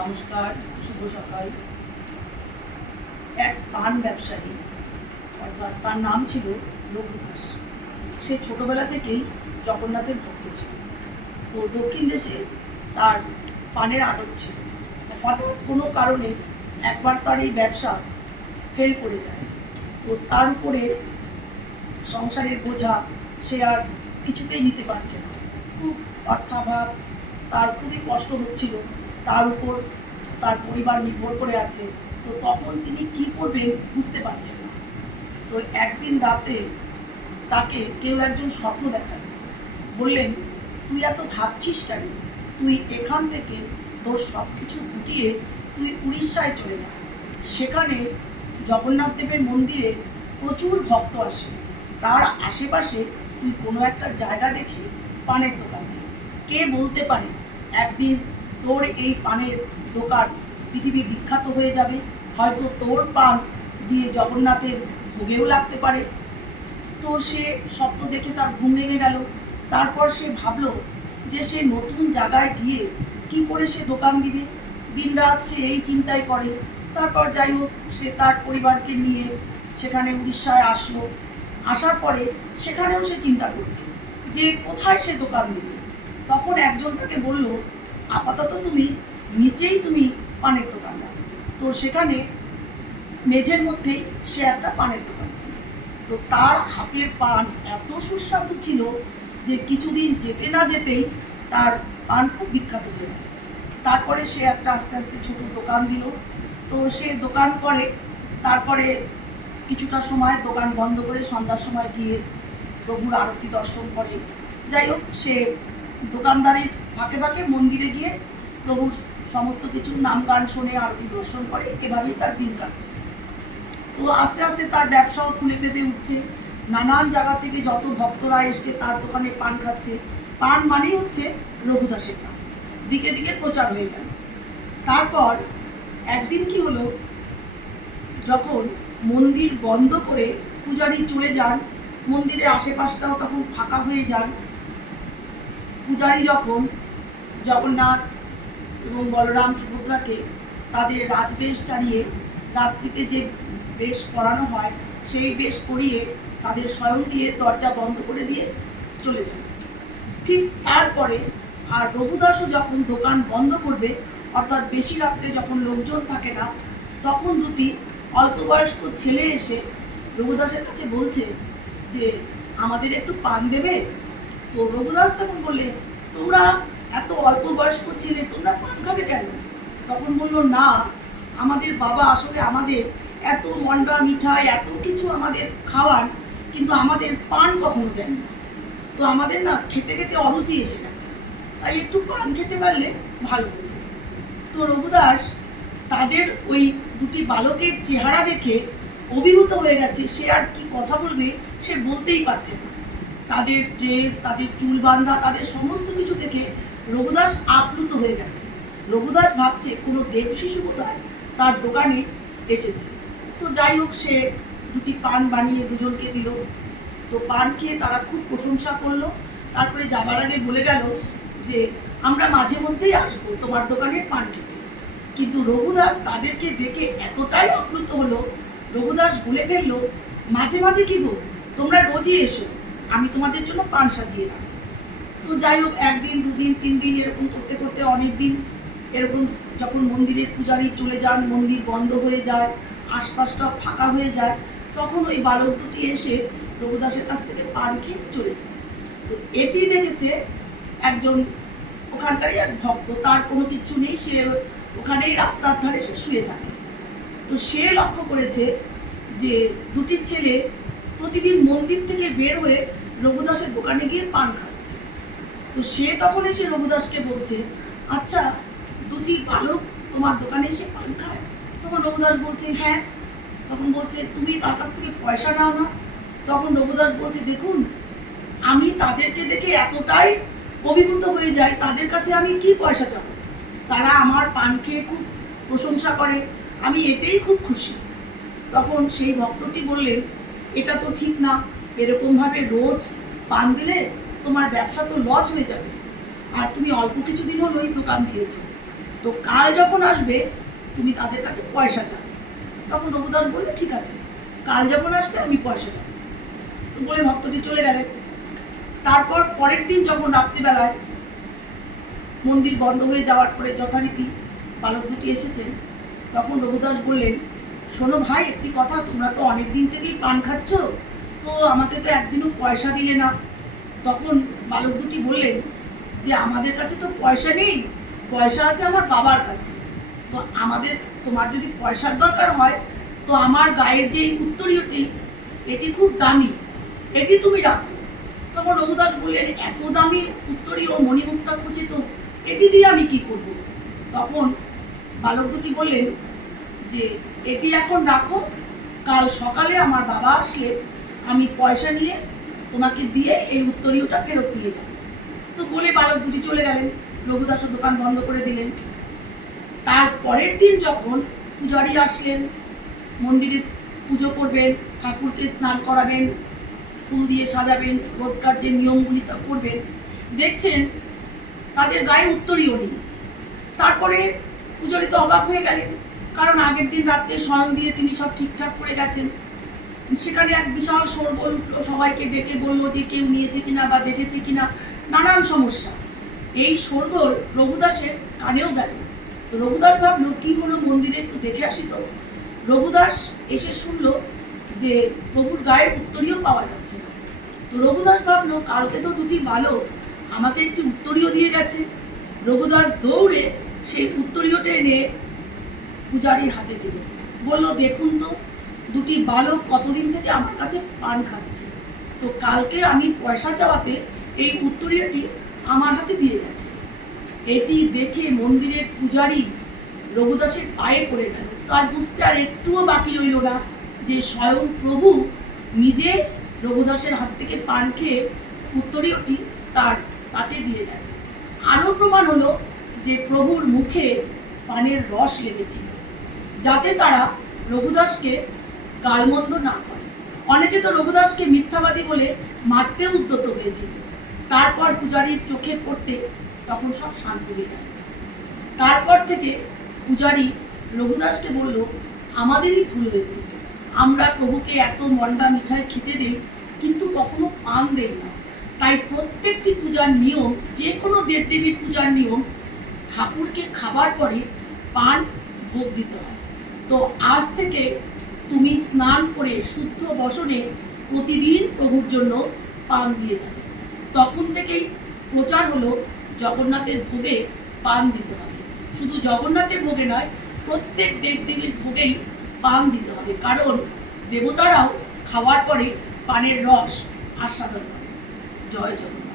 নমস্কার, শুভ সকাল। এক পান ব্যবসায়ী, অর্থাৎ তার নাম ছিল রঘু দাস। সে ছোটবেলা থেকেই জগন্নাথের ভক্ত ছিল। তো দক্ষিণ দেশে তার পানের আড়ত ছিল। হঠাৎ কোনো কারণে একবার তার এই ব্যবসা ফেল করে যায়। তো তার উপরে সংসারের বোঝা সে আর কিছুতেই নিতে পারছে না। খুব অর্থাভাব, তার খুবই কষ্ট হচ্ছিল। তার উপর তার পরিবার নির্ভর করে আছে। তো তখন তিনি কি করবেন বুঝতে পারছেন না। তো একদিন রাতে তাকে কেউ একজন স্বপ্ন দেখালেন। বললেন, তুই এত ভাবছিস কেন? তুই এখান থেকে তোর সব কিছু গুটিয়ে তুই উড়িষ্যায় চলে যা। সেখানে জগন্নাথ দেবের মন্দিরে প্রচুর ভক্ত আসে। তার আশেপাশে তুই কোনো একটা জায়গা দেখে পানের দোকান দে। কে বলতে পারে একদিন তোর এই পানের দোকান পৃথিবী বিখ্যাত হয়ে যাবে। হয়তো তোর পান দিয়ে জগন্নাথের ভোগেও লাগতে পারে। তো সে স্বপ্ন দেখে তার ঘুম ভেঙে গেল। তারপর সে ভাবলো যে সে নতুন জায়গায় গিয়ে কি করে সে দোকান দিবে। দিনরাত সে এই চিন্তাই করে। তারপর যাই হোক, সে তার পরিবারকে নিয়ে সেখানে উড়িষ্যায় আসলো। আসার পরে সেখানেও সে চিন্তা করছে যে কোথায় সে দোকান দেবে। তখন একজন তাকে বলল, আপাতত তুমি নিচেই তুমি পানের দোকান দাও। তো সেখানে মেঝের মধ্যেই সে একটা পানের দোকান। তো তার হাতের পান এত সুস্বাদু ছিল যে কিছুদিন যেতে না যেতেই তার পান খুব বিখ্যাত হয়ে গেল। তারপরে সে একটা আস্তে আস্তে ছোট দোকান দিল। তো সে দোকান করে, তারপরে কিছুটা সময় দোকান বন্ধ করে সন্ধ্যার সময় গিয়ে প্রভুর আরতি দর্শন করে। যাই হোক, সে দোকানদারির ফাঁকে ফাঁকে মন্দিরে গিয়ে প্রভুর সমস্ত কিছু নাম গান শুনে আরতি দর্শন করে। এভাবেই তার দিন কাটছে। তো আস্তে আস্তে তার ব্যবসাও খুলে পেঁপে উঠছে। নানান জায়গা থেকে যত ভক্তরা এসছে তার দোকানে পান খাচ্ছে। পান মানেই হচ্ছে রঘু দাসের পান। দিকে দিকে প্রচার হয়ে গেল। তারপর একদিন কি হলো, যখন মন্দির বন্ধ করে পূজারী চলে যান, মন্দিরের আশেপাশটাও তখন ফাঁকা হয়ে যান। পূজারী যখন জগন্নাথ এবং বলরাম সুভদ্রাকে তাদের রাজবেশ চালিয়ে রাত্রিতে যে বেশ পরানো হয় সেই বেশ পরিয়ে তাদের শয়ন দিয়ে দরজা বন্ধ করে দিয়ে চলে যান। ঠিক তারপরে আর রঘুদাসও যখন দোকান বন্ধ করবে, অর্থাৎ বেশি রাত্রে যখন লোকজন থাকে না, তখন দুটি অল্পবয়স্ক ছেলে এসে রঘুদাসের কাছে বলছে যে আমাদের একটু পান দেবে। তো রঘুদাস তখন বললে, তোমরা এত অল্প বয়স্ক ছেলে, তোমরা পান খাবে কেন? তখন বললো, না, আমাদের বাবা আসলে আমাদের এত মন্ডা মিঠাই এত কিছু আমাদের খাওয়ান, কিন্তু আমাদের পান কখনো দেন না। তো আমাদের না খেতে খেতে অরুচি এসে গেছে, তাই একটু পান খেতে পারলে ভালো হতো। তো রঘুদাস তাদের ওই দুটি বালকের চেহারা দেখে অভিভূত হয়ে গেছে। সে আর কি কথা বলবে সে বলতেই পারছে না। তাদের ড্রেস, তাদের চুল বাঁধা, তাদের সমস্ত কিছু দেখে রঘুদাস আপ্লুত হয়ে গেছে। রঘুদাস ভাবছে কোনো দেব শিশু কোথায় তার দোকানে এসেছে। তো যাই হোক, সে দুটি পান বানিয়ে দুজনকে দিল। তো পান খেয়ে তারা খুব প্রশংসা করলো। তারপরে যাবার আগে বলে গেল যে আমরা মাঝে মধ্যেই আসবো তোমার দোকানের পান খেতে। কিন্তু রঘুদাস তাদেরকে দেখে এতটাই আপ্লুত হলো, রঘুদাস বলে ফেললো, মাঝে মাঝে কি গো, তোমরা রোজই এসো, আমি তোমাদের জন্য পান সাজিয়ে রাখবো। তো যাই হোক, একদিন দুদিন তিন দিন এরকম করতে করতে অনেক দিন এরকম যখন মন্দিরের পূজারী চলে যান, মন্দির বন্ধ হয়ে যায়, আশপাশটা ফাঁকা হয়ে যায়, তখন ওই বালক দুটি এসে রঘুদাসের কাছ থেকে পান খেয়ে চলে যায়। তো এটি দেখেছে একজন ওখানকারই এক ভক্ত, তার কোনো কিছু নেই, সে ওখানেই রাস্তার ধারে সে শুয়ে থাকে। তো সে লক্ষ্য করেছে যে দুটি ছেলে প্রতিদিন মন্দির থেকে বের হয়ে রঘুদাসের দোকানে গিয়ে পান খাচ্ছে। তো সে তখন এসে রঘুদাসকে বলছে, আচ্ছা, দুটি বালক তোমার দোকানে এসে পান খায়? তখন রঘুদাস বলছে, হ্যাঁ। তখন বলছে, তুমি তার কাছ থেকে পয়সা নাও না? তখন রঘুদাস বলছে, দেখুন, আমি তাদেরকে দেখে এতটাই অভিভূত হয়ে যাই, তাদের কাছে আমি কি পয়সা চাবো? তারা আমার পান খেয়ে খুব প্রশংসা করে, আমি এতেই খুব খুশি। তখন সেই ভক্তটি বললেন, এটা তো ঠিক না, এরকমভাবে রোজ পান দিলে তোমার ব্যবসা তো লস হয়ে যাবে, আর তুমি অল্প কিছুদিন হলোই দোকান দিয়েছো। তো কাল যখন আসবে তুমি তাদের কাছে পয়সা চাবে। তখন রঘুদাস বললো ঠিক আছে, কাল যখন আসবে আমি পয়সা চাবো। তো বলে ভক্তটি চলে গেলেন। তারপর পরের দিন যখন রাত্রিবেলায় মন্দির বন্ধ হয়ে যাওয়ার পরে যথারীতি বালক দুটি এসেছেন, তখন রঘুদাস বললেন, শোনো ভাই, একটি কথা, তোমরা তো অনেক দিন থেকেই পান খাচ্ছ, তো আমাকে তো একদিনও পয়সা দিলে না। তখন বালক দুটি বললেন যে আমাদের কাছে তো পয়সা নেই, পয়সা আছে আমার বাবার কাছে। তো আমাদের, তোমার যদি পয়সার দরকার হয় তো আমার গায়ের যে উত্তরীয়টি, এটি খুব দামি, এটি তুমি রাখো। তখন রঘুদাস বললেন, এত দামি উত্তরীয় মণিমুক্তা খচিত, এটি দিয়ে আমি কি করব? তখন বালক দুটি বললেন যে এটি এখন রাখো, কাল সকালে আমার বাবা আসলে আমি পয়সা নিয়ে তোমাকে দিয়ে এই উত্তরীয়টা ফেরত নিয়ে যাব। তো বলে বালক দুটি চলে গেলেন। রঘুদাসও দোকান বন্ধ করে দিলেন। তার পরের দিন যখন পূজারী আসলেন, মন্দিরে পুজো করবেন, ঠাকুরকে স্নান করাবেন, ফুল দিয়ে সাজাবেন, রোজকার যে নিয়মগুলি তা করবেন, দেখছেন তাদের গায়ে উত্তরীয় নেই। তারপরে পূজারী তো অবাক হয়ে গেলেন, কারণ আগের দিন রাত্রে শয়ন দিয়ে তিনি সব ঠিকঠাক করে গেছেন। সেখানে এক বিশাল শোরগোল উঠলো, সবাইকে ডেকে বললো যে কেউ নিয়েছে কিনা বা দেখেছে কিনা, নানান সমস্যা। এই শোরগোল রঘুদাসের কানেও গেল। তো রঘুদাস ভাবলো কি হলো, মন্দিরে একটু দেখে আসি। তো রঘুদাস এসে শুনলো যে প্রভুর গায়ের উত্তরীয় পাওয়া যাচ্ছে না। তো রঘুদাস ভাবলো কালকে তো দুটি বালক আমাকে একটি উত্তরীয় দিয়ে গেছে। রঘুদাস দৌড়ে সেই উত্তরীয়টা এনে পূজারীর হাতে দিল, বলল, দেখুন তো, দুটি বালক কতদিন থেকে আমার কাছে পান খাচ্ছে, তো কালকে আমি পয়সা চাওয়াতে এই উত্তরীয়টি আমার হাতে দিয়ে গেছে। এটি দেখে মন্দিরের পূজারী রঘুদাসের পায়ে পড়ে গেল। তার বুঝতে আর একটুও বাকি রইল না যে স্বয়ং প্রভু নিজে রঘুদাসের হাত থেকে পান খেয়ে উত্তরীয়টি তাকে দিয়ে গেছে। আরও প্রমাণ হলো যে প্রভুর মুখে পানের রস লেগেছিল, যাতে তারা রঘুদাসকে গালমন্দ না করে। অনেকে তো রঘুদাসকে মিথ্যাবাদী বলে মারতে উদ্যত হয়েছিল। তারপর পূজারীর চোখে পড়তে তখন সব শান্ত হয়ে গেল। তারপর থেকে পূজারী রঘুদাসকে বলল, আমাদেরই ভুল হয়েছে, আমরা প্রভুকে এত মন্ডা মিঠাই খেতে দেই কিন্তু কখনো পান দেই না। তাই প্রত্যেকটি পূজার নিয়ম, যে কোনো দেবদেবীর পূজার নিয়ম, ঠাকুরকে খাবার পরে পান ভোগ দিতে হয়। তো আজ থেকে তুমি স্নান করে শুদ্ধ বসনে প্রতিদিন প্রভুর জন্য পান দিয়ে যাবে। তখন থেকেই প্রচার হলো জগন্নাথের ভোগে পান দিতে হবে। শুধু জগন্নাথের ভোগে নয়, প্রত্যেক দেবদেবীর ভোগেই পান দিতে হবে, কারণ দেবতারাও খাওয়ার পরে পানের রস আস্বাদন করে। জয় জগন্নাথ।